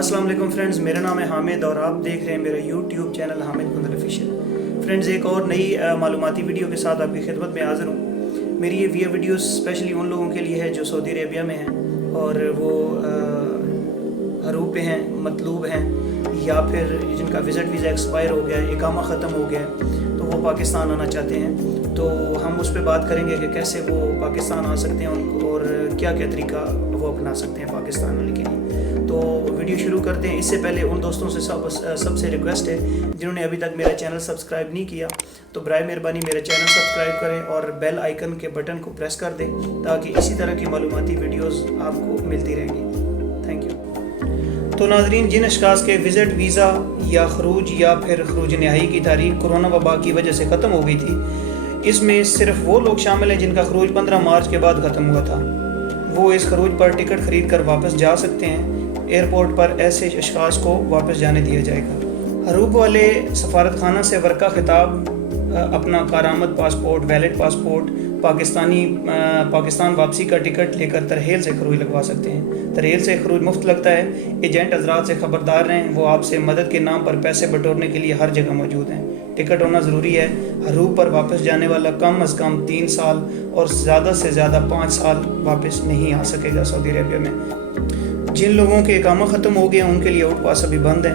अस्सलाम वालेकुम फ्रेंड्स, मेरा नाम है हामिद और आप देख रहे हैं मेरा YouTube channel Hamid Kundar official. Friends, एक और नई मालूमाती वीडियो के साथ आपकी खिदमत में हाज़िर हूँ। मेरी ये वीडियो स्पेशली उन लोगों के लिए है जो सऊदी अरेबिया में हैं और वो हरूब पे हैं, मतलूब हैं, या फिर जिनका विज़िट वीज़ा एक्सपायर हो गया है, इकामा ख़त्म हो गया है, तो वो पाकिस्तान आना चाहते हैं। तो हम उस पर बात करेंगे कि कैसे वो पाकिस्तान आ सकते हैं उनको और क्या क्या तरीका वो अपना सकते हैं पाकिस्तान आने के लिए। तो वीडियो शुरू करते हैं। इससे पहले उन दोस्तों से सबसे रिक्वेस्ट है जिन्होंने अभी तक मेरा चैनल सब्सक्राइब नहीं किया तो बराए मेहरबानी मेरा चैनल सब्सक्राइब करें और बेल आइकन के बटन को प्रेस कर दें ताकि इसी तरह की मालूमाती वीडियोस आपको मिलती रहेंगी। Thank you. तो नाज़रीन, जिन अशखास के विज़िट वीज़ा या खरूज या फिर खरूज नहाई की तारीख कोरोना वबा की वजह से ख़त्म हो गई थी, इसमें सिर्फ वो लोग शामिल हैं जिनका खरूज 15 मार्च के बाद ख़त्म हुआ था। वो इस खरूज पर टिकट ख़रीद कर वापस जा सकते हैं। एयरपोर्ट पर ऐसे अशखास को वापस जाने दिया जाएगा। हरूब वाले सफारत खाना से वर्का खिताब अपना कारामद पासपोर्ट, वैलिड पासपोर्ट, पाकिस्तान वापसी का टिकट लेकर तरहेल से खरूज लगवा सकते हैं। तरहेल से खरूज मुफ्त लगता है। एजेंट हजरात से ख़बरदार रहें, वो आपसे मदद के नाम पर पैसे बटोरने के लिए हर जगह मौजूद हैं। टिकट होना ज़रूरी है। हरूब पर वापस जाने वाला कम अज़ कम 3 साल और ज़्यादा से ज़्यादा 5 साल वापस नहीं आ सकेगा सऊदी अरेबिया में। जिन लोगों के इकामा ख़त्म हो गए उनके लिए आउट पास अभी बंद है,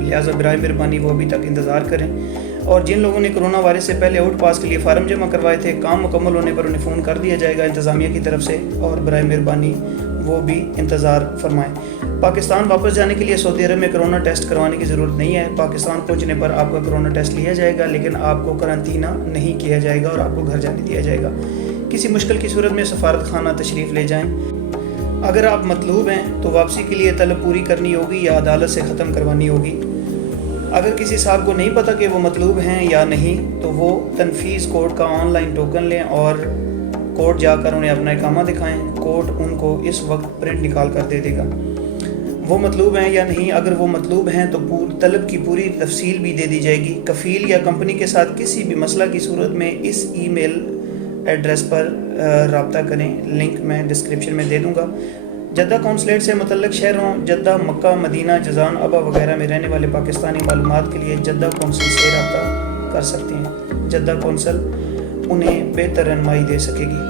लिहाजा बराए मेहरबानी वो अभी तक इंतज़ार करें। और जिन लोगों ने कोरोना वायरस से पहले आउट पास के लिए फ़ार्म जमा करवाए थे, काम मुकम्मल होने पर उन्हें फ़ोन कर दिया जाएगा इंतज़ामिया की तरफ से, और बराए मेहरबानी वो भी इंतज़ार फरमाएं। पाकिस्तान वापस जाने के लिए सऊदी अरब में कोरोना टेस्ट करवाने की ज़रूरत नहीं है। पाकिस्तान पहुंचने पर आपका कोरोना टेस्ट लिया जाएगा, लेकिन आपको करंतना नहीं किया जाएगा और आपको घर जाने दिया जाएगा। किसी मुश्किल की सूरत में सफारत खाना तशरीफ़ ले जाएँ। अगर आप मतलूब हैं तो वापसी के लिए तलब पूरी करनी होगी या अदालत से ख़त्म करवानी होगी। अगर किसी साहब को नहीं पता कि वो मतलूब हैं या नहीं, तो वो तनफीज़ कोर्ट का ऑनलाइन टोकन लें और कोर्ट जाकर उन्हें अपना इकामा दिखाएं। कोर्ट उनको इस वक्त प्रिंट निकाल कर दे देगा। वो मतलूब हैं या नहीं, अगर वो मतलूब हैं तो तलब की पूरी तफसील भी दे दी जाएगी। कफ़ील या कंपनी के साथ किसी भी मसला की सूरत में इस ईमेल एड्रेस पर रब्ता करें। लिंक मैं डिस्क्रिप्शन में दे दूँगा। जद्दा कौंसलेट से मुतल्लिक़ शहरों जद्दा, मक्का, मदीना, जज़ान, अबा वगैरह में रहने वाले पाकिस्तानी मालूमात के लिए जद्दा कौंसल से रब्ता कर सकते हैं। जद्दा कौंसल उन्हें बेहतर रहनुमाई दे सकेगी।